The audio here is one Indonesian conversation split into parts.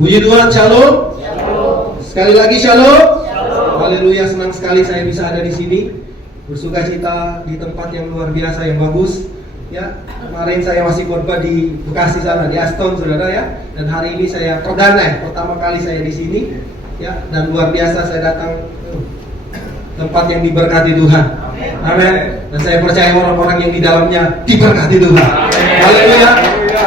Puji Tuhan, shalom. Shalom. Sekali lagi shalom. Shalom. Haleluya, senang sekali saya bisa ada di sini. Bersuka cita di tempat yang luar biasa, yang bagus. Ya, kemarin saya masih khotbah di Bekasi sana, di Aston, saudara ya. Dan hari ini saya perdana, pertama kali saya di sini. Ya, dan luar biasa saya datang tempat yang diberkati Tuhan. Amin. Dan saya percaya orang-orang yang di dalamnya diberkati Tuhan. Haleluya.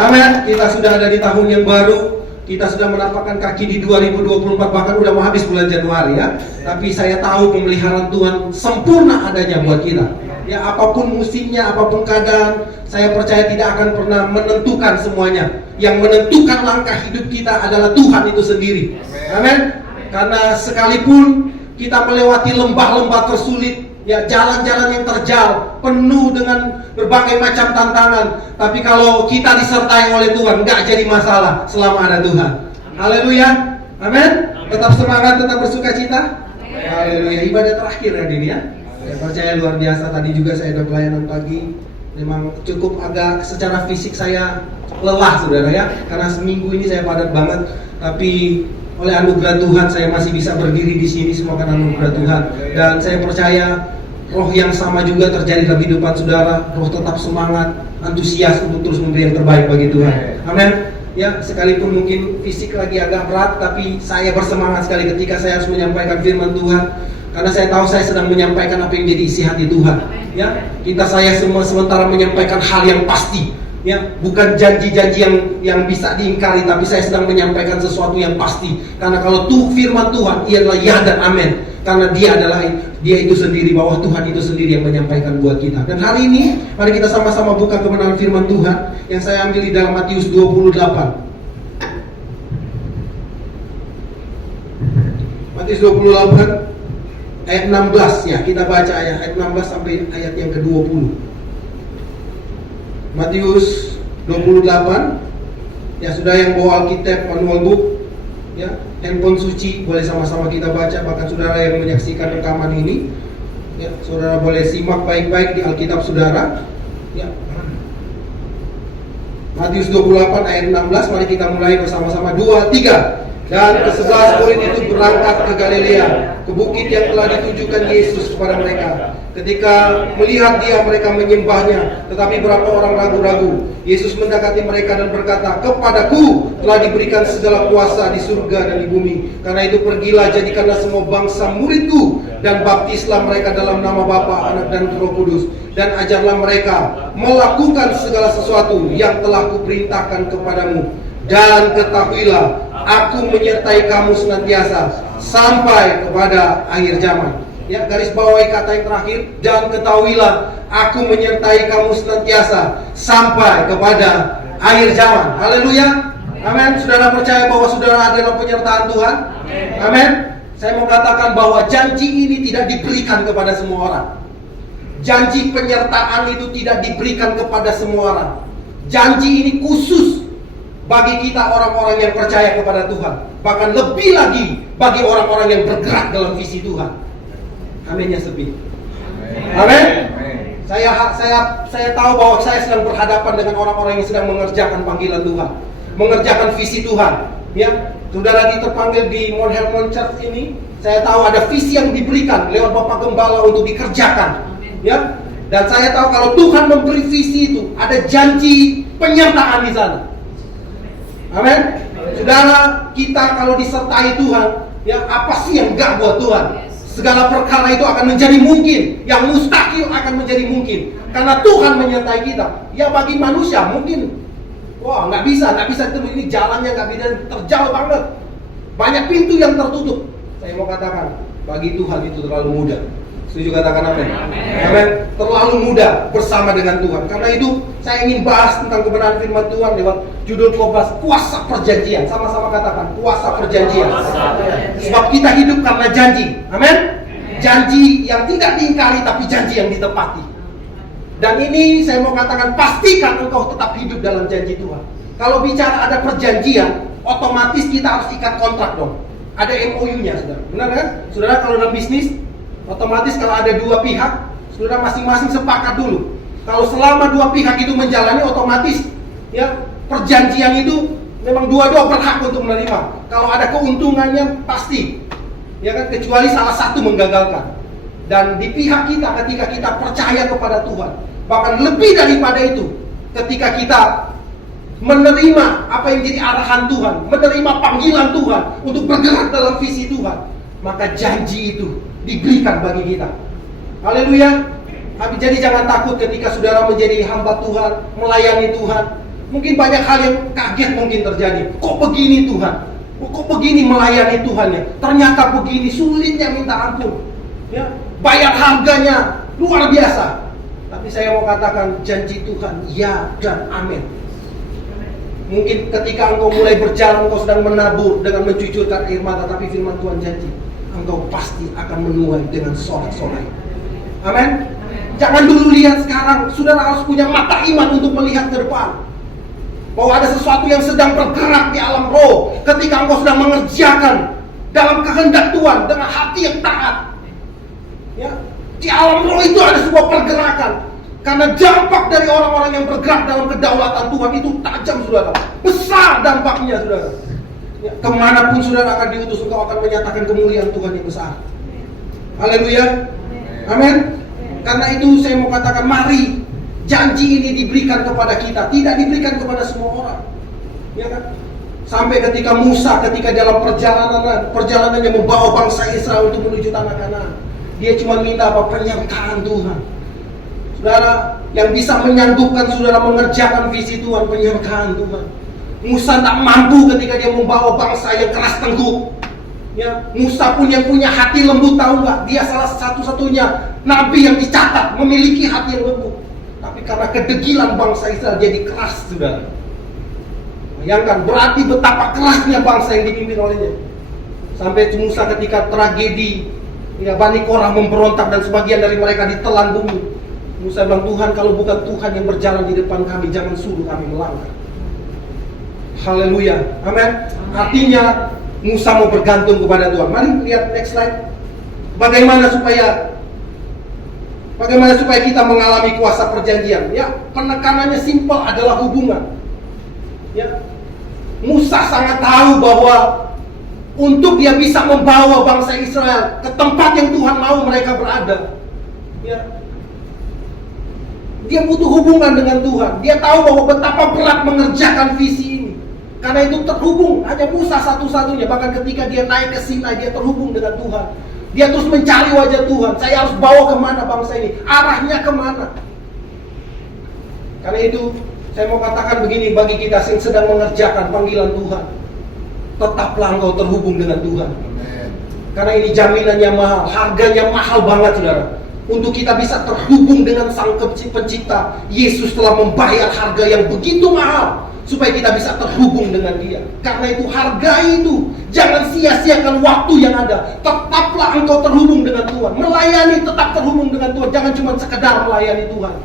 Amin. Kita sudah ada di tahun yang baru. Kita sudah menapakkan kaki di 2024, bahkan udah mau habis bulan Januari ya. Tapi saya tahu pemeliharaan Tuhan sempurna adanya buat kita. Ya, apapun musimnya, apapun keadaan, saya percaya tidak akan pernah menentukan semuanya. Yang menentukan langkah hidup kita adalah Tuhan itu sendiri. Amin. Karena sekalipun kita melewati lembah-lembah tersulit, ya, jalan-jalan yang terjal, penuh dengan berbagai macam tantangan, tapi kalau kita disertai oleh Tuhan, nggak jadi masalah selama ada Tuhan. Haleluya, amin. Tetap semangat, tetap bersuka cita. Haleluya. Ibadah terakhir hari ini ya. Saya percaya luar biasa. Tadi juga saya ada pelayanan pagi. Memang cukup agak secara fisik saya lelah, saudara ya, karena seminggu ini saya padat banget. Tapi oleh anugerah Tuhan saya masih bisa berdiri di sini, semua karena anugerah Tuhan. Dan saya percaya roh yang sama juga terjadi dalam kehidupan saudara. Roh tetap semangat, antusias untuk terus memberi yang terbaik bagi Tuhan. Amin. Ya, sekalipun mungkin fisik lagi agak berat, tapi saya bersemangat sekali ketika saya harus menyampaikan firman Tuhan. Karena saya tahu saya sedang menyampaikan apa yang jadi isi hati Tuhan. Ya, saya semua sementara menyampaikan hal yang pasti. Ya, bukan janji-janji yang bisa diingkari, tapi saya sedang menyampaikan sesuatu yang pasti. Karena kalau firman Tuhan ia adalah ya dan amin. Karena dia itu sendiri, bahwa Tuhan itu sendiri yang menyampaikan buat kita. Dan hari ini mari kita sama-sama buka kebenaran firman Tuhan yang saya ambil di dalam Matius 28. Matius 28 ayat 16 ya, kita baca ayat 16 sampai ayat yang ke-20. Matius 28. Ya, sudah yang bawa Alkitab, manual book, ya, handphone suci, boleh sama-sama kita baca. Bahkan saudara yang menyaksikan rekaman ini, ya, saudara boleh simak baik-baik di Alkitab saudara. Ya. Matius 28 ayat 16, mari kita mulai bersama-sama. 2, 3. Dan ke-11 murid itu berangkat ke Galilea, ke bukit yang telah ditunjukkan Yesus kepada mereka. Ketika melihat dia, mereka menyembahnya, tetapi beberapa orang ragu-ragu. Yesus mendekati mereka dan berkata, "Kepadaku telah diberikan segala kuasa di surga dan di bumi. Karena itu pergilah, jadikanlah semua bangsa muridku, dan baptislah mereka dalam nama Bapa, Anak, dan Roh Kudus. Dan ajarlah mereka melakukan segala sesuatu yang telah kuperintahkan kepadamu. Dan ketahuilah, aku menyertai kamu senantiasa sampai kepada akhir zaman." Ya, garis bawahi kata yang terakhir, dan ketahuilah, aku menyertai kamu senantiasa sampai kepada akhir zaman. Haleluya. Amin. Saudara percaya bahwa saudara adalah penyertaan Tuhan? Amin. Saya mau katakan bahwa janji ini tidak diberikan kepada semua orang. Janji penyertaan itu tidak diberikan kepada semua orang. Janji ini khusus bagi kita orang-orang yang percaya kepada Tuhan. Bahkan lebih lagi bagi orang-orang yang bergerak dalam visi Tuhan. Aminnya sepi. Amin. Saya tahu bahwa saya sedang berhadapan dengan orang-orang yang sedang mengerjakan panggilan Tuhan, mengerjakan visi Tuhan. Ya, saudara terpanggil di Mount Hermon Church ini, saya tahu ada visi yang diberikan lewat Bapak Gembala untuk dikerjakan. Ya, dan saya tahu kalau Tuhan memberi visi itu, ada janji penyertaan di sana. Amin. Saudara, kita kalau disertai Tuhan, ya, apa sih yang enggak buat Tuhan? Segala perkara itu akan menjadi mungkin. Yang mustahil akan menjadi mungkin. Karena Tuhan menyertai kita. Ya, bagi manusia mungkin, wah, nggak bisa itu, ini jalannya nggak bisa, terjal banget. Banyak pintu yang tertutup. Saya mau katakan, bagi Tuhan itu terlalu mudah. Setuju katakan amin? Amin. Terlalu mudah bersama dengan Tuhan. Karena itu saya ingin bahas tentang kebenaran firman Tuhan lewat judul khotbah, kuasa perjanjian. Sama-sama katakan, kuasa perjanjian. Sebab kita hidup karena janji. Amin. Janji yang tidak diingkari, tapi janji yang ditepati. Dan ini saya mau katakan, pastikan engkau tetap hidup dalam janji Tuhan. Kalau bicara ada perjanjian, otomatis kita harus ikat kontrak dong. Ada MOU-nya, saudara. Benar kan? Saudara, kalau dalam bisnis, otomatis kalau ada dua pihak, saudara masing-masing sepakat dulu. Kalau selama dua pihak itu menjalani, otomatis ya perjanjian itu Memang dua-dua berhak untuk menerima. Kalau ada keuntungannya pasti, ya kan, kecuali salah satu menggagalkan. Dan di pihak kita ketika kita percaya kepada Tuhan, bahkan lebih daripada itu, ketika kita menerima apa yang jadi arahan Tuhan, menerima panggilan Tuhan untuk bergerak dalam visi Tuhan, maka janji itu diberikan bagi kita. Haleluya. Jadi jangan takut ketika saudara menjadi hamba Tuhan, melayani Tuhan. Mungkin banyak hal yang kaget mungkin terjadi. Kok begini Tuhan? Kok begini melayani Tuhan ya? Ternyata begini, sulitnya minta ampun. Ya, bayar harganya luar biasa. Tapi saya mau katakan janji Tuhan ya dan amin. Mungkin ketika engkau mulai berjalan, engkau sedang menabur dengan mencucurkan air mata, tapi firman Tuhan janji engkau pasti akan menuai dengan sorak-sorai. Amin. Jangan dulu lihat sekarang. Saudara harus punya mata iman untuk melihat ke depan, bahwa ada sesuatu yang sedang bergerak di alam roh. Ketika engkau sedang mengerjakan dalam kehendak Tuhan dengan hati yang taat, ya, di alam roh itu ada sebuah pergerakan. Karena dampak dari orang-orang yang bergerak dalam kedaulatan Tuhan itu tajam, saudara. Besar dampaknya, saudara. Ya, kemanapun saudara akan diutus, engkau akan menyatakan kemuliaan Tuhan yang besar. Haleluya. Amin. Karena itu saya mau katakan, mari janji ini diberikan kepada kita, tidak diberikan kepada semua orang. Ya kan? Sampai ketika Musa, ketika dalam perjalanannya membawa bangsa Israel untuk menuju tanah Kanaan, dia cuma minta apa? Penyertaan Tuhan. Saudara, yang bisa menyanggupkan saudara mengerjakan visi Tuhan, penyertaan Tuhan. Musa tak mampu ketika dia membawa bangsa yang keras tengkuk. Ya, Musa pun yang punya hati lembut, tahu nggak? Dia salah satu-satunya nabi yang dicatat memiliki hati yang lembut. Tapi karena kedegilan bangsa Israel jadi keras, saudara. Bayangkan, berarti betapa kerasnya bangsa yang dipimpin olehnya. Sampai Musa ketika tragedi, ya, Bani Korah memberontak dan sebagian dari mereka ditelan bumi. Musa bilang, Tuhan, kalau bukan Tuhan yang berjalan di depan kami, jangan suruh kami melangkah. Haleluya. Amin. Artinya Musa mau bergantung kepada Tuhan. Mari lihat next slide. Bagaimana supaya kita mengalami kuasa perjanjian? Ya, penekanannya simpel, adalah hubungan. Ya, Musa sangat tahu bahwa untuk dia bisa membawa bangsa Israel ke tempat yang Tuhan mau mereka berada, ya, dia butuh hubungan dengan Tuhan. Dia tahu bahwa betapa berat mengerjakan visi ini. Karena itu terhubung, hanya Musa satu-satunya. Bahkan ketika dia naik ke Sinai, dia terhubung dengan Tuhan. Dia terus mencari wajah Tuhan. Saya harus bawa kemana bangsa ini? Arahnya kemana? Karena itu saya mau katakan begini, bagi kita yang sedang mengerjakan panggilan Tuhan, tetaplah engkau terhubung dengan Tuhan. Amen. Karena ini jaminannya mahal, harganya mahal banget, saudara. Untuk kita bisa terhubung dengan Sang Pencipta, Yesus telah membayar harga yang begitu mahal supaya kita bisa terhubung dengan Dia. Karena itu hargai itu. Jangan sia-siakan waktu yang ada. Tetaplah engkau terhubung dengan Tuhan. Melayani tetap terhubung dengan Tuhan. Jangan cuma sekedar melayani Tuhan.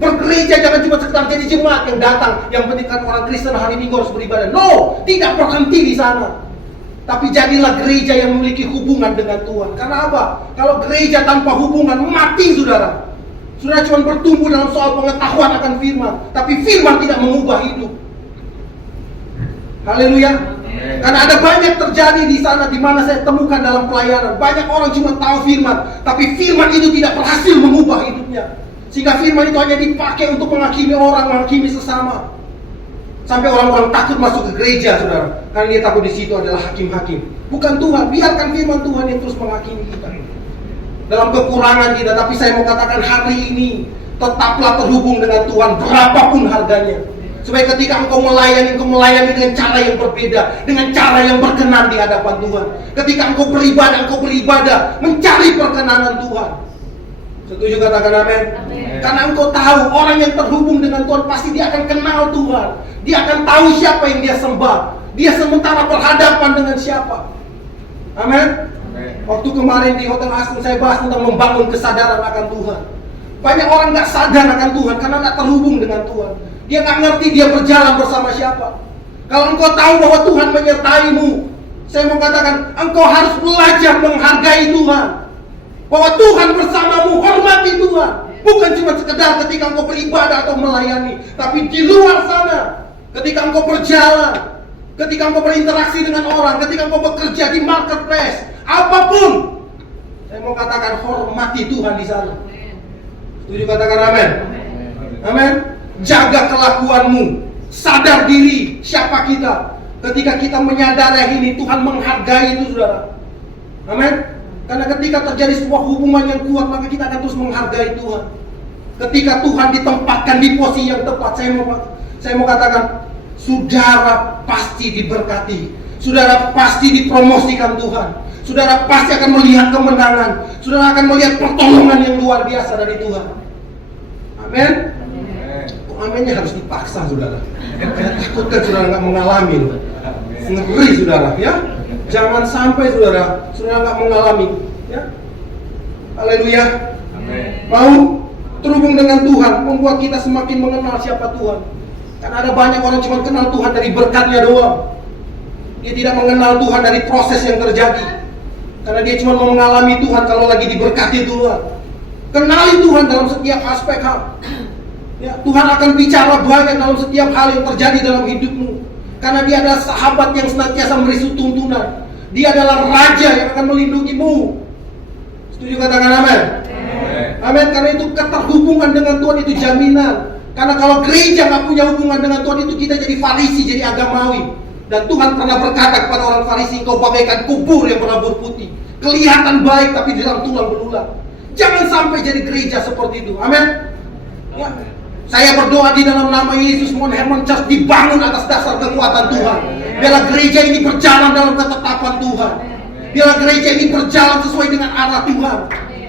Bergereja jangan cuma sekedar jadi jemaat yang datang, yang penting kan orang Kristen hari Minggu harus beribadah. No, tidak berhenti di sana. Tapi jadilah gereja yang memiliki hubungan dengan Tuhan. Karena apa? Kalau gereja tanpa hubungan, mati, saudara. Saudara cuma bertumbuh dalam soal pengetahuan akan firman, tapi firman tidak mengubah hidup. Haleluya. Karena ada banyak terjadi di sana, di mana saya temukan dalam pelayanan. Banyak orang cuma tahu firman, tapi firman itu tidak berhasil mengubah hidupnya. Sehingga firman itu hanya dipakai untuk menghakimi orang, menghakimi sesama. Sampai orang-orang takut masuk ke gereja, saudara. Karena dia takut di situ adalah hakim-hakim. Bukan Tuhan, biarkan firman Tuhan yang terus menghakimi kita. Dalam kekurangan kita, tapi saya mau katakan hari ini, tetaplah terhubung dengan Tuhan, berapapun harganya. Supaya ketika engkau melayani dengan cara yang berbeda, dengan cara yang berkenan di hadapan Tuhan. Ketika engkau beribadah, mencari perkenanan Tuhan. Setuju katakan amin? Karena engkau tahu orang yang terhubung dengan Tuhan pasti dia akan kenal Tuhan. Dia akan tahu siapa yang dia sembah. Dia sementara berhadapan dengan siapa. Amin? Waktu kemarin di Hotel Aston saya bahas tentang membangun kesadaran akan Tuhan. Banyak orang gak sadar akan Tuhan karena gak terhubung dengan Tuhan. Dia gak ngerti dia berjalan bersama siapa. Kalau engkau tahu bahwa Tuhan menyertaimu, saya mau katakan engkau harus belajar menghargai Tuhan. Bahwa Tuhan bersamamu, hormati Tuhan. Bukan cuma sekedar ketika engkau beribadah atau melayani, tapi di luar sana, ketika engkau berjalan, ketika engkau berinteraksi dengan orang, ketika engkau bekerja di marketplace, apapun, saya mau katakan hormati Tuhan di sana. Setuju katakan amin? Amin. Jaga kelakuanmu, sadar diri siapa kita. Ketika kita menyadari ini, Tuhan menghargai itu, saudara. Amin. Karena ketika terjadi sebuah hubungan yang kuat, maka kita akan terus menghargai Tuhan. Ketika Tuhan ditempatkan di posisi yang tepat, saya mau katakan, saudara pasti diberkati, saudara pasti dipromosikan Tuhan, saudara pasti akan melihat kemenangan, saudara akan melihat pertolongan yang luar biasa dari Tuhan. Amin. Kok aminnya harus dipaksa, saudara? Saya takutkan saudara nggak mengalami. Ngeri, saudara, ya. Jangan sampai saudara nggak mengalami, ya. Haleluya. Mau terhubung dengan Tuhan, membuat kita semakin mengenal siapa Tuhan. Karena ada banyak orang cuma kenal Tuhan dari berkatnya doang. Dia tidak mengenal Tuhan dari proses yang terjadi. Karena dia cuma mau mengalami Tuhan kalau lagi diberkati Tuhan. Kenali Tuhan dalam setiap aspek hal. Ya, Tuhan akan bicara banyak dalam setiap hal yang terjadi dalam hidupmu. Karena dia adalah sahabat yang senantiasa memberi tuntunan. Dia adalah raja yang akan melindungimu. Setuju katakan amin? Amin. Karena itu keterhubungan dengan Tuhan itu jaminan. Karena kalau gereja nggak punya hubungan dengan Tuhan, itu kita jadi Farisi, jadi agamawi. Dan Tuhan pernah berkata kepada orang Farisi, engkau bagaikan kubur yang berabur putih, kelihatan baik tapi di dalam tulang belulang. Jangan sampai jadi gereja seperti itu. Amin. Ya. Saya berdoa di dalam nama Yesus, mohon Herman Church dibangun atas dasar kekuatan Tuhan. Biarlah gereja ini berjalan dalam ketetapan Tuhan. Biarlah gereja ini berjalan sesuai dengan arah Tuhan.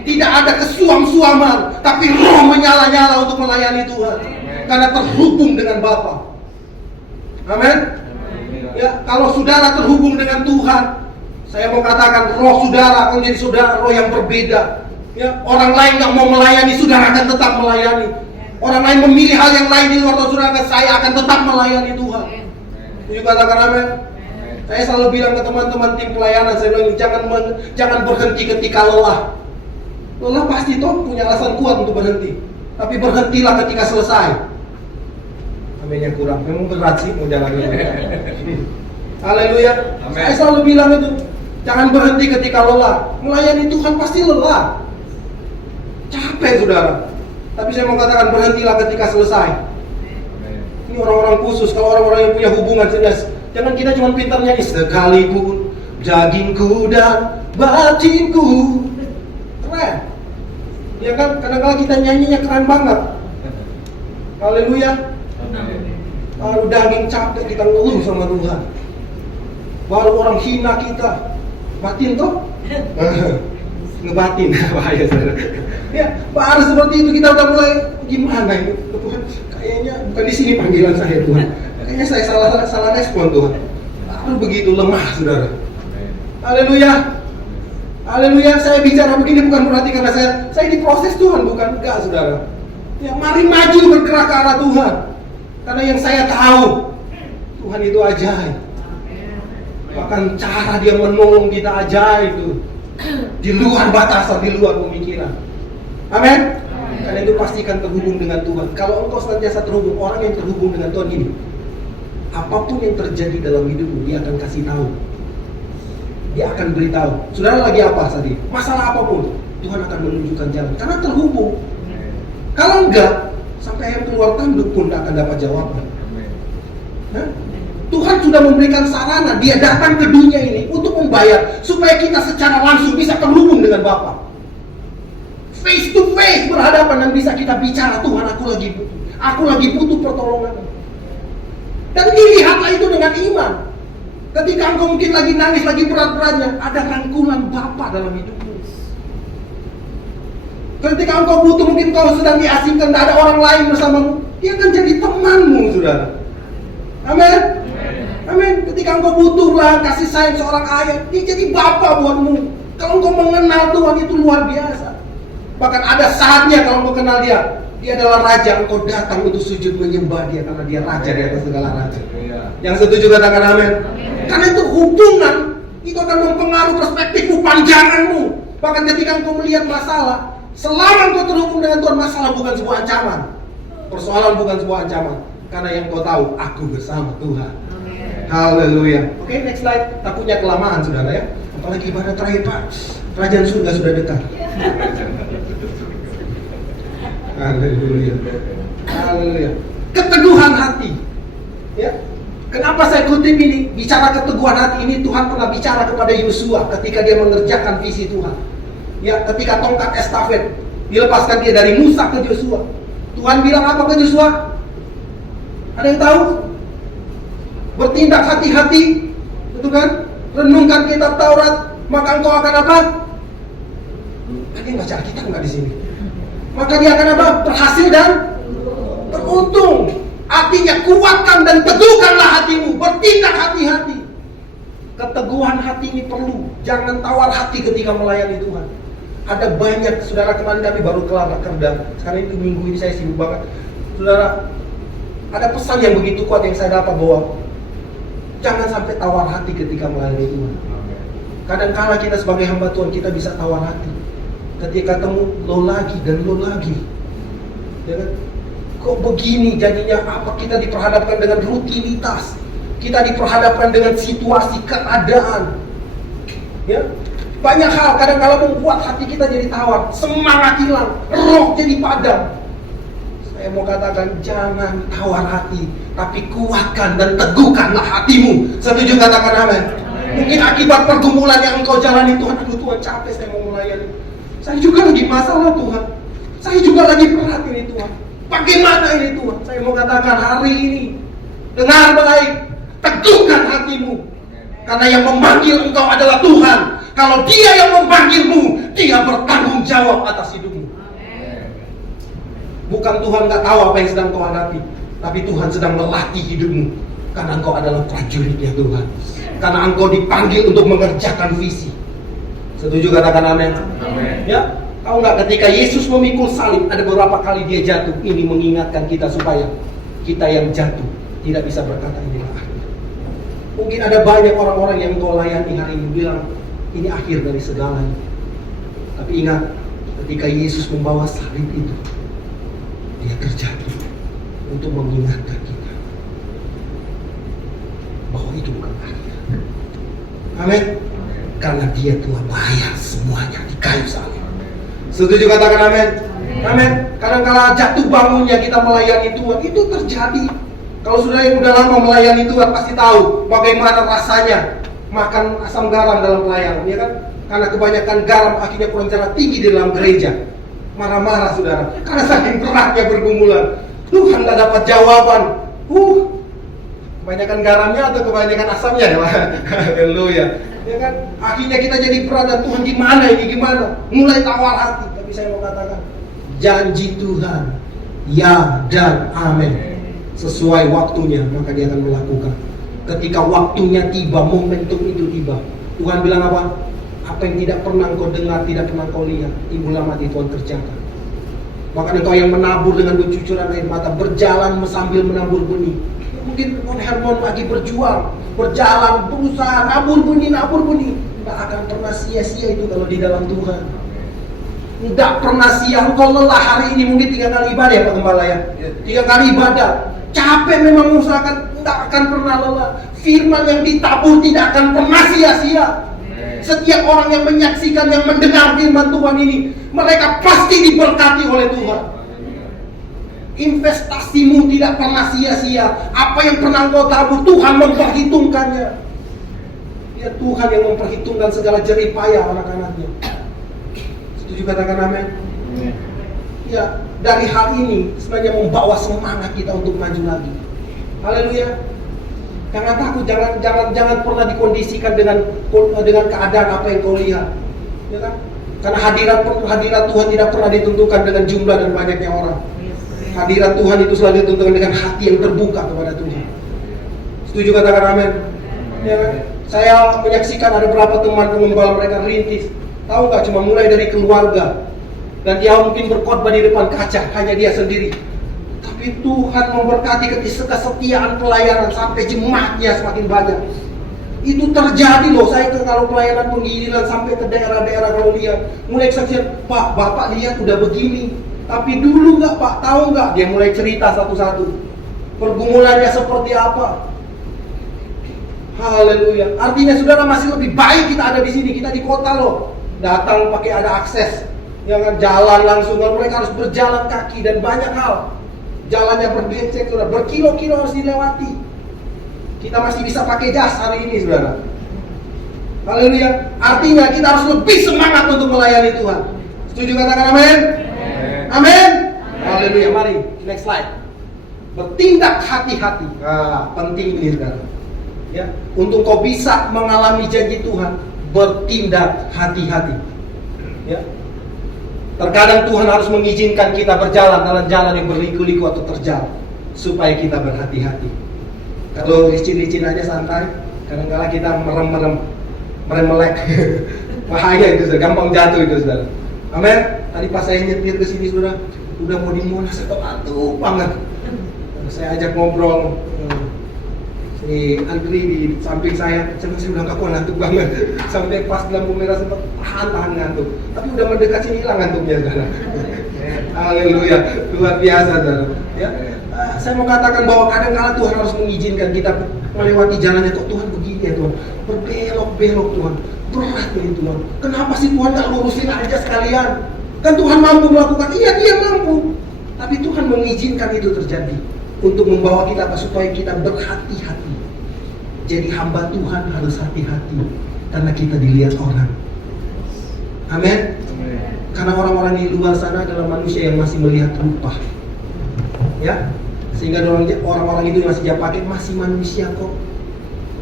Tidak ada kesuam-suaman, tapi roh menyala-nyala untuk melayani Tuhan. Karena terhubung dengan Bapa. Amin. Ya, kalau saudara terhubung dengan Tuhan, saya mau katakan roh saudara akan menjadi saudara roh yang berbeda. Ya, orang lain yang mau melayani, saudara akan tetap melayani. Orang lain memilih hal yang lain di luar Tuhan, saudara, saya akan tetap melayani Tuhan. Jadi katakan amin. Saya selalu bilang ke teman-teman tim pelayanan, saya bilang jangan berhenti ketika lelah. Lelah pasti toh punya alasan kuat untuk berhenti. Tapi berhentilah ketika selesai. Aminnya kurang, memang berat sih mau jalan ini. Haleluya. Saya selalu bilang itu, jangan berhenti ketika lelah. Melayani Tuhan pasti lelah, capek saudara. Tapi saya mau katakan berhentilah ketika selesai. Ini orang-orang khusus. Kalau orang-orang yang punya hubungan jelas, jangan kita cuma pintar nyanyi sekalipun dagingku dan batinku. Keren. Ya kan? Kadang-kadang kita nyanyinya keren banget. Haleluya. Baru daging capek kita ngeluh sama Tuhan. Baru orang hina kita, batin toh? Ngebatin. Bahaya saudara. Ya, baru seperti itu kita udah mulai gimana ini Tuhan? Kayaknya bukan di sini panggilan saya Tuhan. Kayaknya saya salah respon Tuhan. Baru begitu lemah saudara. Haleluya. Haleluya. Saya bicara begini bukan berarti karena saya diproses Tuhan, bukan, enggak saudara. Ya, mari maju bergerak ke arah Tuhan. Karena yang saya tahu Tuhan itu ajaib. Bahkan cara dia menolong kita ajaib itu. Di luar batasan, di luar pemikiran. Amin. Karena itu pastikan terhubung dengan Tuhan. Kalau engkau senantiasa terhubung, orang yang terhubung dengan Tuhan ini, apapun yang terjadi dalam hidupmu, dia akan kasih tahu. Dia akan beritahu. Saudara lagi apa tadi? Masalah apapun, Tuhan akan menunjukkan jalan. Karena terhubung. Kalau enggak, sampai yang keluar tanduk pun tak akan dapat jawaban. Hah? Tuhan sudah memberikan sarana, dia datang ke dunia ini untuk membayar supaya kita secara langsung bisa terhubung dengan Bapa. Face to face berhadapan dan bisa kita bicara, Tuhan aku lagi butuh pertolongan. Dan dilihatlah itu dengan iman. Ketika engkau mungkin lagi nangis, lagi berat-beratnya, ada rangkulan Bapa dalam hidupmu. Ketika engkau butuh, mungkin kau sedang diasingkan, tidak ada orang lain bersamamu, dia akan jadi temanmu, saudara. Amin. Amin. Ketika engkau butuhlah kasih sayang seorang ayah, dia jadi Bapa buatmu. Kalau engkau mengenal Tuhan itu luar biasa. Bahkan ada saatnya kalau engkau kenal dia adalah raja, engkau datang untuk sujud menyembah dia karena dia raja di atas segala raja. Yang setuju katakan amin. Karena itu hubungan itu akan mempengaruhi perspektifmu, pandanganmu. Bahkan ketika engkau melihat masalah, selama engkau terhubung dengan Tuhan, masalah bukan sebuah ancaman. Persoalan bukan sebuah ancaman. Karena yang kau tahu, aku bersama Tuhan. Haleluya. Oke, next slide. Takutnya kelamaan saudara ya. Apalagi ibadah terakhir Pak. Kerajaan surga sudah dekat. Haleluya. Haleluya. Keteguhan hati. Ya. Kenapa saya kutip ini? Bicara keteguhan hati ini Tuhan pernah bicara kepada Yosua ketika dia mengerjakan visi Tuhan. Ya, ketika tongkat estafet dilepaskan dia dari Musa ke Yosua. Tuhan bilang apa ke Yosua? Ada yang tahu? Bertindak hati-hati, betul kan? Renungkan kitab Taurat, maka engkau akan apa? Ada yang baca Alkitab nggak di sini? Maka dia akan apa? Berhasil dan beruntung. Artinya kuatkan dan teguhkanlah hatimu, bertindak hati-hati. Keteguhan hati ini perlu. Jangan tawar hati ketika melayani Tuhan. Ada banyak, saudara, kemarin kami baru kelar rakerda. Sekarang itu minggu ini saya sibuk banget. Saudara, ada pesan yang begitu kuat yang saya dapat bahwa jangan sampai tawar hati ketika melayani Tuhan. Kadang-kala kita sebagai hamba Tuhan kita bisa tawar hati. Ketika ketemu lo lagi dan lo lagi. Ya kan? Kok begini jadinya, apa kita diperhadapkan dengan rutinitas, kita diperhadapkan dengan situasi keadaan, ya banyak hal kadang-kala membuat hati kita jadi tawar, semangat hilang, roh jadi padam. Saya mau katakan jangan tawar hati, tapi kuatkan dan teguhkanlah hatimu. Setuju? Katakan amin. Mungkin akibat pergumulan yang engkau jalani, Tuhan, aduh Tuhan capek saya mau melayani, saya juga lagi masalah Tuhan, saya juga lagi berat ini Tuhan. Bagaimana ini Tuhan? Saya mau katakan hari ini, dengar baik, teguhkan hatimu. Karena yang memanggil engkau adalah Tuhan. Kalau Dia yang memanggilmu, Dia bertanggung jawab atas hidupmu. Bukan Tuhan gak tahu apa yang sedang kau hadapi, tapi Tuhan sedang melatih hidupmu. Karena engkau adalah prajuritnya Tuhan. Karena engkau dipanggil untuk mengerjakan visi. Setuju? Katakan amin. Ya. Tahu nggak, ketika Yesus memikul salib, ada beberapa kali dia jatuh. Ini mengingatkan kita supaya kita yang jatuh tidak bisa berkata inilah akhir. Mungkin ada banyak orang-orang yang kau layani hari ini bilang ini akhir dari segalanya. Tapi ingat, ketika Yesus membawa salib itu, dia terjatuh untuk mengingatkan kita bahwa itu bukan akhir. Amin. Karena dia telah bayar semuanya di kayu salib. Setuju? Katakan amin. Amin. Kadang-kala jatuh bangunnya kita melayani Tuhan itu terjadi. Kalau sudah yang udah lama melayani Tuhan pasti tahu bagaimana rasanya makan asam garam dalam pelayanan, ya kan? Karena kebanyakan garam akhirnya kurang tinggi di dalam gereja. Marah-marah saudara, karena saking beratnya pergumulan. Tuhan nggak dapat jawaban. Kebanyakan garamnya atau kebanyakan asamnya ya? Haleluya. Ya kan? Akhirnya kita jadi berada, Tuhan gimana ini, gimana? Mulai tawar hati. Tapi saya mau katakan, janji Tuhan ya dan amin. Sesuai waktunya maka dia akan melakukan. Ketika waktunya tiba, momentum itu tiba, Tuhan bilang apa? Apa yang tidak pernah engkau dengar, tidak pernah engkau lihat, itulah mati Tuhan kerjakan. Bahkan engkau yang menabur dengan bercucuran air mata, berjalan sambil menabur benih. Mungkin Mon Hermon lagi berjuang, berjalan, berusaha, nabur benih. Tidak akan pernah sia-sia itu kalau di dalam Tuhan. Tidak pernah sia. Engkau lelah hari ini, mungkin 3 kali ibadah ya Pak Gembala ya. 3 kali ibadah. Capek memang mengusahakan, tidak akan pernah lelah. Firman yang ditabur tidak akan pernah sia-sia. Setiap orang yang menyaksikan, yang mendengar firman Tuhan ini, mereka pasti diberkati oleh Tuhan. Investasimu tidak pernah sia-sia. Apa yang pernah kau tabur, Tuhan memperhitungkannya. Ya Tuhan yang memperhitungkan segala jerih payah anak-anaknya. Setuju? Katakan amin. Ya, dari hal ini sebenarnya membawa semangat kita untuk maju lagi. Haleluya. Jangan takut, jangan pernah dikondisikan dengan keadaan apa yang kau lihat. Ya kan? Karena hadirat Tuhan tidak pernah ditentukan dengan jumlah dan banyaknya orang. Hadirat Tuhan itu selalu ditentukan dengan hati yang terbuka kepada Tuhan. Setuju? Katakan amin. Ya kan? Saya menyaksikan ada beberapa teman pengembala mereka rintis. Tahu nggak, cuma mulai dari keluarga. Dan dia mungkin berkhotbah di depan kaca, hanya dia sendiri. Tapi Tuhan memberkati kesetiaan pelayanan sampai jemaatnya semakin banyak. Itu terjadi loh. Saya kalau pelayanan penggiliran sampai ke daerah-daerah kalau lihat, mulai kesaksian, Pak, Bapak lihat udah begini. Tapi dulu nggak Pak, tahu nggak? Dia mulai cerita satu-satu. Pergumulannya seperti apa? Haleluya. Artinya saudara masih lebih baik kita ada di sini, kita di kota loh. Datang pakai ada akses, jangan jalan langsung. Kalau mereka harus berjalan kaki dan banyak hal. Jalannya berbecek, saudara, berkilo-kilo harus dilewati. Kita masih bisa pakai jas hari ini, saudara. Haleluya. Artinya kita harus lebih semangat untuk melayani Tuhan. Setuju katakan amin? Amin. Haleluya. Mari next slide. Bertindak hati-hati. Penting ini, saudara. Ya, untuk kau bisa mengalami janji Tuhan, bertindak hati-hati. Ya. Terkadang Tuhan harus mengizinkan kita berjalan dalam jalan yang berliku-liku atau terjal supaya kita berhati-hati. Kalau licin-licin aja santai, kadang-kadang kita meremelek. Bahaya itu, saudara. Gampang jatuh itu, saudara. Amin. Tadi pas saya nyetir ke sini, saudara, udah mau dimulai, saya ngantuk banget. Saya ajak ngobrol. Si Andri di samping saya udah gak kuat, ngantuk banget. Sampai pas lampu merah sempat tahan ngantuk. Tapi udah mendekat sini hilang ngantuknya, saudara. Haleluya, luar biasa, saudara. Ya, saya mau katakan bahwa kadang-kadang Tuhan harus mengizinkan kita melewati jalannya. Kok Tuhan begini ya Tuhan, berbelok-belok Tuhan, berat ini Tuhan. Kenapa sih Tuhan gak lurusin aja sekalian? Kan Tuhan mampu melakukan, iya dia mampu. Tapi Tuhan mengizinkan itu terjadi untuk membawa kita supaya kita berhati-hati. Jadi hamba Tuhan harus hati-hati karena kita dilihat orang. Amin. Karena orang-orang di luar sana adalah manusia yang masih melihat rupa. Ya, sehingga orang-orang itu masih dia pakai masih manusia kok.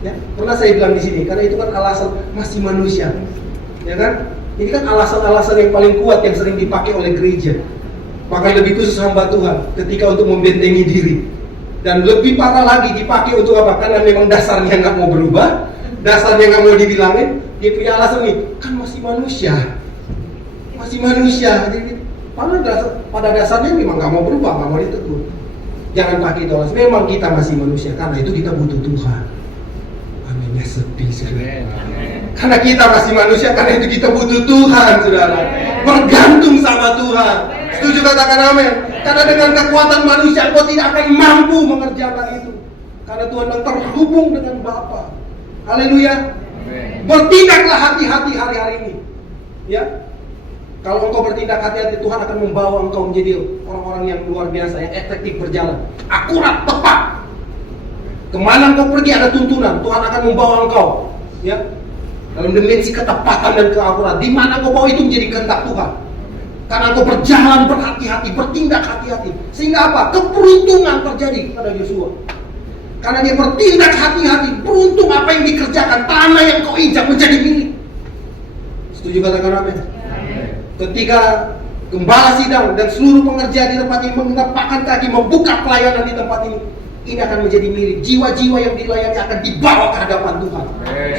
Ya, pernah saya bilang di sini karena itu kan alasan masih manusia. Ya kan? Ini kan alasan-alasan yang paling kuat yang sering dipakai oleh gereja. Maka lebih khusus hamba Tuhan ketika untuk membentengi diri. Dan lebih parah lagi dipakai untuk apa? Karena memang dasarnya nggak mau berubah, dasarnya nggak mau dibilangin. Dia punya alasan nih, kan masih manusia. Jadi pada dasarnya memang nggak mau berubah, nggak mau ditegur. Jangan pakai itu alasan. Memang kita masih manusia, karena itu kita butuh Tuhan. Aminnya sepi sekali. Karena kita masih manusia, karena itu kita butuh Tuhan, saudara. Bergantung sama Tuhan. Setuju katakan amin. Karena dengan kekuatan manusia kau tidak akan mampu mengerjakan itu. Karena Tuhan terhubung dengan Bapa. Haleluya. Bertindaklah hati-hati hari-hari ini. Ya. Kalau engkau bertindak hati-hati, Tuhan akan membawa engkau menjadi orang-orang yang luar biasa, yang efektif berjalan, akurat, tepat. Kemana engkau pergi ada tuntunan, Tuhan akan membawa engkau. Ya. Dalam dimensi ketepatan dan keakurat. Di mana engkau bawa itu menjadi kehendak Tuhan. Karena engkau berjalan berhati-hati, bertindak hati-hati. Sehingga apa? Keberuntungan terjadi pada Yosua. Karena dia bertindak hati-hati, beruntung apa yang dikerjakan, tanah yang kau injak menjadi milik. Setuju katakan amin? Ketika gembala sidang dan seluruh pengerja di tempat ini mengepakkan kaki, membuka pelayanan di tempat ini akan menjadi milik. Jiwa-jiwa yang dilayani akan dibawa ke hadapan Tuhan.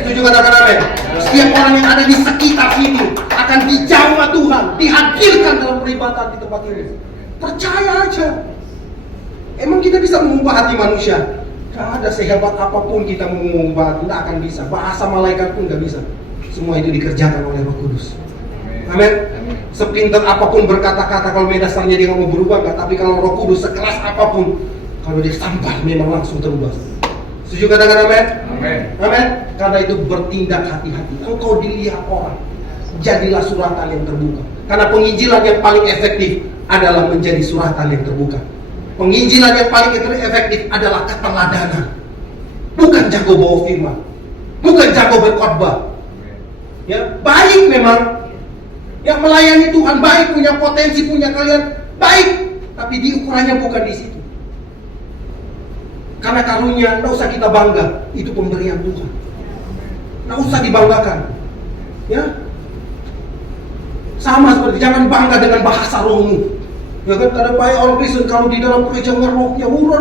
Setuju katakan amin? Setiap orang yang ada di sekitar sini akan dijamah Tuhan, dihadirkan dalam peribadatan di tempat ini. Percaya aja. Emang kita bisa mengubah hati manusia? Gak ada, sehebat apapun kita mengubah, tidak akan bisa. Bahasa malaikat pun gak bisa. Semua itu dikerjakan oleh Roh Kudus. Amin. Sepintar apapun berkata-kata, kalau dasarnya dia nggak mau berubah, gak. Tapi kalau Roh Kudus sekeras apapun, kalau dia sampah memang langsung terubah. Setuju katakan amin? Amin. Karena itu bertindak hati-hati. Engkau dilihat orang, jadilah suratan yang terbuka. Karena penginjilan yang paling efektif adalah menjadi suratan yang terbuka. Penginjilan yang paling efektif adalah keteladanan. Bukan jago bawa firman, bukan jago berkhotbah. Ya, baik memang. Yang melayani Tuhan baik, punya potensi, punya kalian baik, tapi diukurannya bukan di situ. Karena karunia, tidak usah kita bangga, itu pemberian Tuhan. Tidak usah dibanggakan. Ya, sama seperti jangan bangga dengan bahasa rohmu. Ya kan, kadang banyak orang Kristen kalau di dalam gereja ngerohnya, udah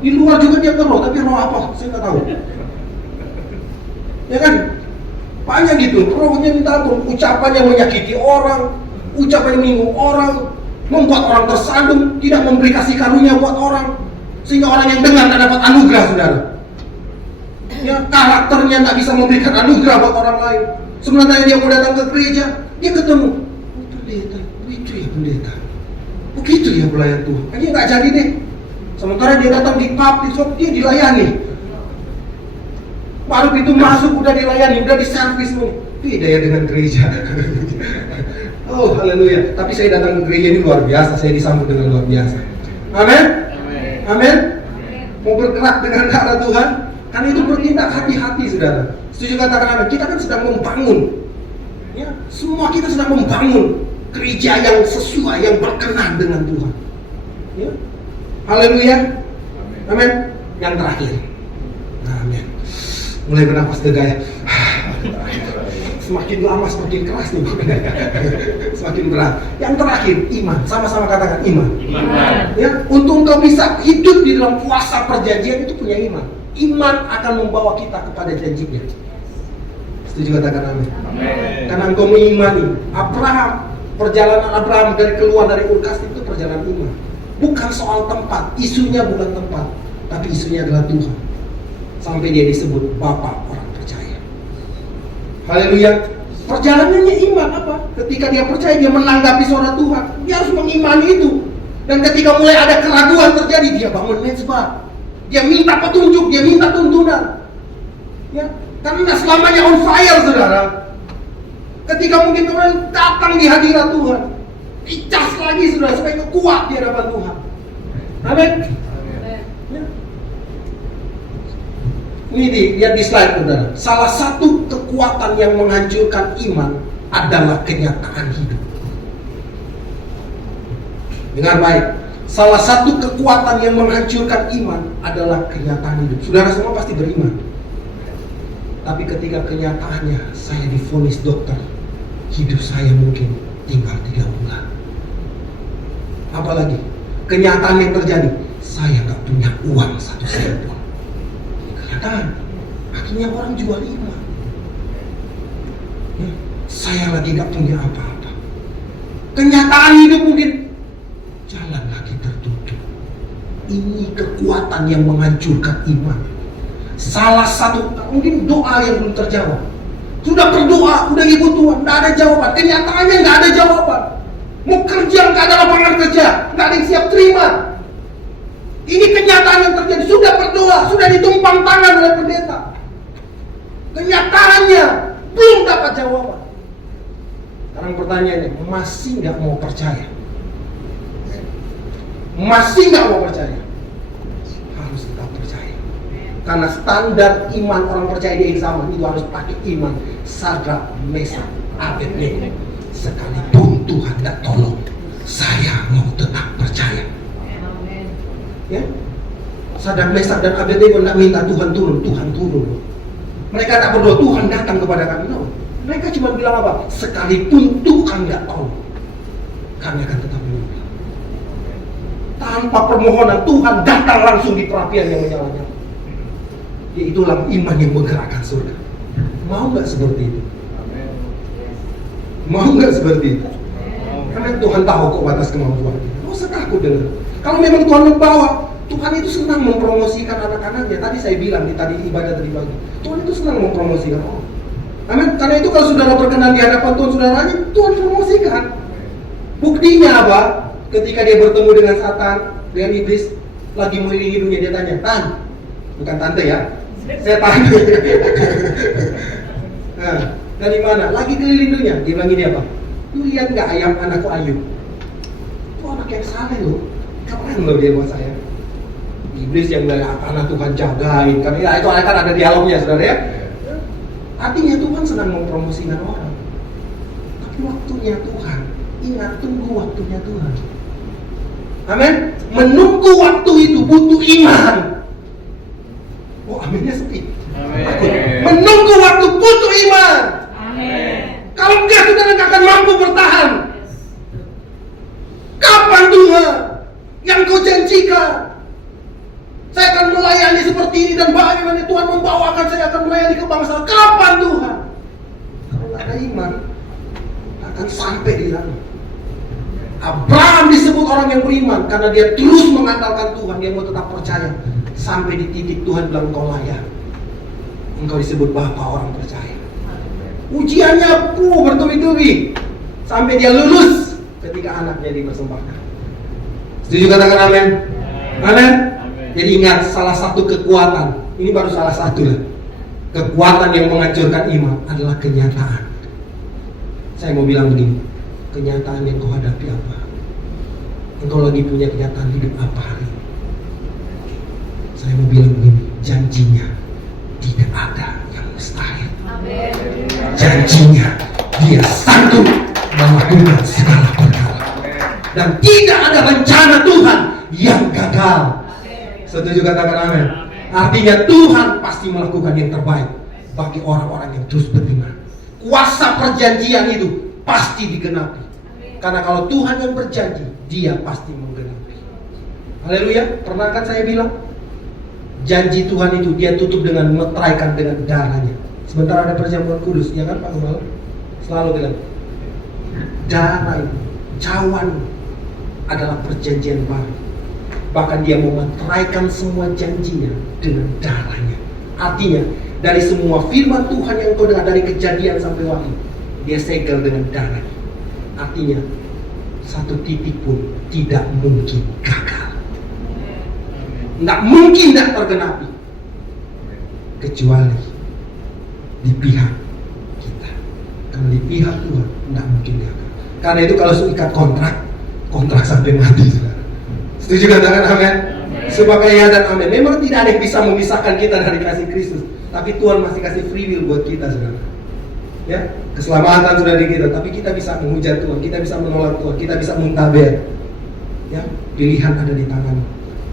di luar juga dia ngeroh, tapi roh apa? Saya nggak tahu. Ya kan? Banyak gitu, rohnya ditabur, ucapan yang menyakiti orang, ucapan yang menyinggung orang, membuat orang tersandung, tidak memberi kasih karunia buat orang, sehingga orang yang dengar tidak dapat anugerah, saudara. Ya, karakternya tidak bisa memberikan anugerah buat orang lain. Sebenarnya dia mau datang ke gereja, dia ketemu, pendeta, begitu ya pendeta, begitu ya pelayan Tuhan, kayaknya nggak jadi deh. Sementara dia datang di pub, di shop, dia dilayani. Baru itu masuk udah dilayani, udah diservis nih. Beda ya dengan gereja. Oh, haleluya. Tapi saya datang ke gereja ini luar biasa, saya disambut dengan luar biasa. Amin. Amin. Mau bergerak dengan arah Tuhan, karena itu bertindak hati-hati, saudara. Setuju katakan amin? Kita kan sedang membangun, ya, semua kita sedang membangun gereja yang sesuai, yang berkenan dengan Tuhan. Ya. Haleluya. Amin. Yang terakhir. Amin. Mulai bernafas lega ya. Semakin lama semakin keras nih. Semakin berat. Yang terakhir, iman. Sama-sama katakan iman. Ya, untuk engkau bisa hidup di dalam kuasa perjanjian itu punya iman. Iman akan membawa kita kepada janjinya. Setuju katakan amin. Karena engkau mengimani Abraham, perjalanan Abraham dari keluar dari Ur Kasdim itu perjalanan iman. Bukan soal tempat, isunya bukan tempat, tapi isunya adalah Tuhan. Sampai dia disebut Bapa orang percaya. Haleluya. Perjalanannya iman apa? Ketika dia percaya, dia menanggapi suara Tuhan. Dia harus mengimani itu. Dan ketika mulai ada keraguan terjadi, dia bangun mezbah. Dia minta petunjuk, dia minta tuntunan. Ya, karena selamanya on fire, saudara. Ketika mungkin Tuhan datang di hadirat Tuhan, dicas lagi, saudara, supaya kuat di hadapan Tuhan. Amin. Ya. Ini lihat di slide, saudara. Salah satu kekuatan yang menghancurkan iman adalah kenyataan hidup. Dengar baik. Salah satu kekuatan yang menghancurkan iman adalah kenyataan hidup. Saudara semua pasti beriman. Tapi ketika kenyataannya saya divonis dokter, hidup saya mungkin tinggal 3 bulan. Apalagi kenyataan yang terjadi, saya gak punya uang 1 sen pun. Kenyataan. Akhirnya orang jual iman. Ya, saya lagi gak punya apa-apa. Kenyataan hidup mungkin jalan lagi tertutup. Ini kekuatan yang menghancurkan iman. Salah satu, mungkin doa yang belum terjawab. Sudah berdoa, udah ikut Tuhan, gak ada jawaban. Kenyataannya gak ada jawaban. Mau kerja, gak ada lapangan kerja, gak ada yang siap terima. Ini kenyataan yang terjadi. Sudah berdoa, sudah ditumpang tangan oleh pendeta. Kenyataannya belum dapat jawaban. Sekarang pertanyaannya, masih gak mau percaya? Masih gak mau percaya? Harus tetap percaya. Karena standar iman orang percaya di zaman itu harus pakai iman Sadrak, Mesak, Abednego. Sekalipun Tuhan tidak tolong, saya mau tetap percaya. Ya, Sadrak, Mesak dan Abednego tidak minta Tuhan turun, Tuhan turun. Mereka tak berdoa Tuhan datang kepada kami. No. Mereka cuma bilang apa? Sekalipun Tuhan tidak tolong, kami akan tetap menunggu. Tanpa permohonan Tuhan datang langsung di perapian yang menyala-nyala. Itulah iman yang menggerakkan surga. Mau nggak seperti itu? Mau nggak seperti itu? Karena Tuhan tahu kok batas kemampuan kita. Nggak usah takut dengan. Kalau memang Tuhan membawa, Tuhan itu senang mempromosikan anak-anaknya. Tadi saya bilang di tadi ibadah tadi pagi, Tuhan itu senang mempromosikan orang. Amin. Karena itu kalau saudara berkenan di hadapan Tuhan saudaranya, Tuhan promosikan. Buktinya apa? Ketika dia bertemu dengan Satan, dengan iblis, lagi meliling hidungnya, dia tanya, Tan, bukan tante ya, setan. Nah, dari mana? Lagi keliling dunia. Dia bilang ini apa? Lu lihat nggak ayam anakku Ayub? Itu anak yang saleh loh. Keren loh dia buat saya. Iblis yang dari anak Tuhan jagain. Karena ya, itu kan ada dialognya, saudara ya. Artinya Tuhan senang mempromosikan orang. Tapi waktunya Tuhan, ingat, tunggu waktunya Tuhan. Amin. Menunggu waktu itu butuh iman. Oh, aminnya sepi. Amin. Menunggu waktu butuh iman. Amin. Kalau enggak, saudara enggak akan mampu bertahan. Kapan Tuhan yang kau janjikan? Saya akan melayani seperti ini dan bagaimana Tuhan membawakan saya akan melayani ke bangsa. Kapan Tuhan? Kalau enggak ada iman, akan sampai di sana. Abraham disebut orang yang beriman karena dia terus mengandalkan Tuhan. Dia mau tetap percaya sampai di titik Tuhan bilang kau layak. Engkau disebut bapa orang percaya. Ujiannya bertubi-tubi sampai dia lulus ketika anaknya dipersembahkan. Setuju katakan amin? Amin. Jadi ingat, salah satu kekuatan, ini baru salah satu lah. Kekuatan yang menghancurkan iman adalah kenyataan. Saya mau bilang begini, kenyataan yang kau hadapi apa? Engkau lagi punya kenyataan hidup apa hari ini? Saya mau bilang begini, janjinya tidak ada yang mustahil. Janjinya dia sanggup melakukan segala perkara. Dan tidak ada rencana Tuhan yang gagal. Setuju katakan amin? Artinya Tuhan pasti melakukan yang terbaik bagi orang-orang yang terus beriman. Kuasa perjanjian itu pasti digenapi. Karena kalau Tuhan yang berjanji, dia pasti menggenapi. Haleluya. Pernah kan saya bilang, janji Tuhan itu dia tutup dengan meteraikan dengan darahnya. Sebentar ada perjamuan kudus, ya kan Pak Gembala? Selalu bilang, darah itu, cawan adalah perjanjian baru. Bahkan dia memeteraikan semua janjinya dengan darahnya. Artinya dari semua firman Tuhan yang kau dengar dari Kejadian sampai Wahyu, dia segel dengan darah. Artinya satu titik pun tidak mungkin gagal. Tidak mungkin tidak tergenapi, kecuali di pihak kita. Kalau di pihak Tuhan tidak mungkin gagal. Karena itu kalau ikat kontrak sampai mati. Setuju katakan amin? Sebagai ya dan amin. Memang tidak ada yang bisa memisahkan kita dari kasih Kristus, tapi Tuhan masih kasih free will buat kita, saudara. Ya, keselamatan sudah di kita, tapi kita bisa menghujat Tuhan, kita bisa menolak Tuhan, kita bisa muntaber. Ya, pilihan ada di tangan.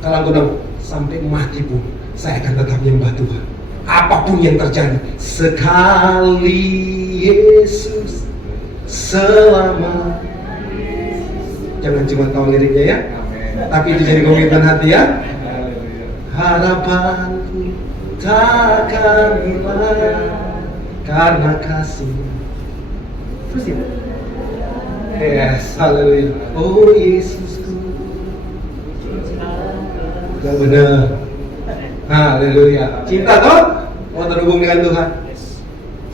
Kalau engkau bilang sampai mati pun saya akan tetap menyembah Tuhan. Apapun yang terjadi, sekali Yesus selama. Jangan cuma tahu liriknya ya, tapi itu jadi komitmen hati ya. Harapanku takkan hilang karena kasih. Terus ya. Yes, haleluya. Oh Yesusku. Gak benar. Haleluya. Cinta toh? Mau terhubung dengan Tuhan.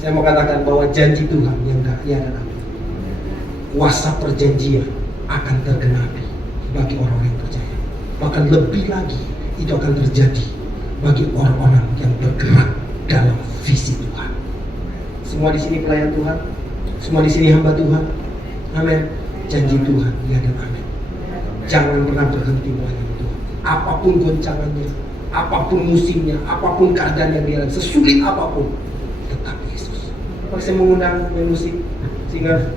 Saya mau katakan bahwa janji Tuhan yang gak ya dan amin. Kuasa perjanjian akan tergenapi bagi orang-orang yang percaya. Bahkan lebih lagi itu akan terjadi bagi orang-orang yang bergerak dalam visi Tuhan. Semua di sini pelayan Tuhan, semua di sini hamba Tuhan. Amin. Janji Tuhan ya dan amin. Jangan pernah berhenti melayani Tuhan. Apapun goncangannya, apapun musimnya, apapun keadaan yang dia, sesulit apapun, tetap Yesus. Maka saya mengundang musik singer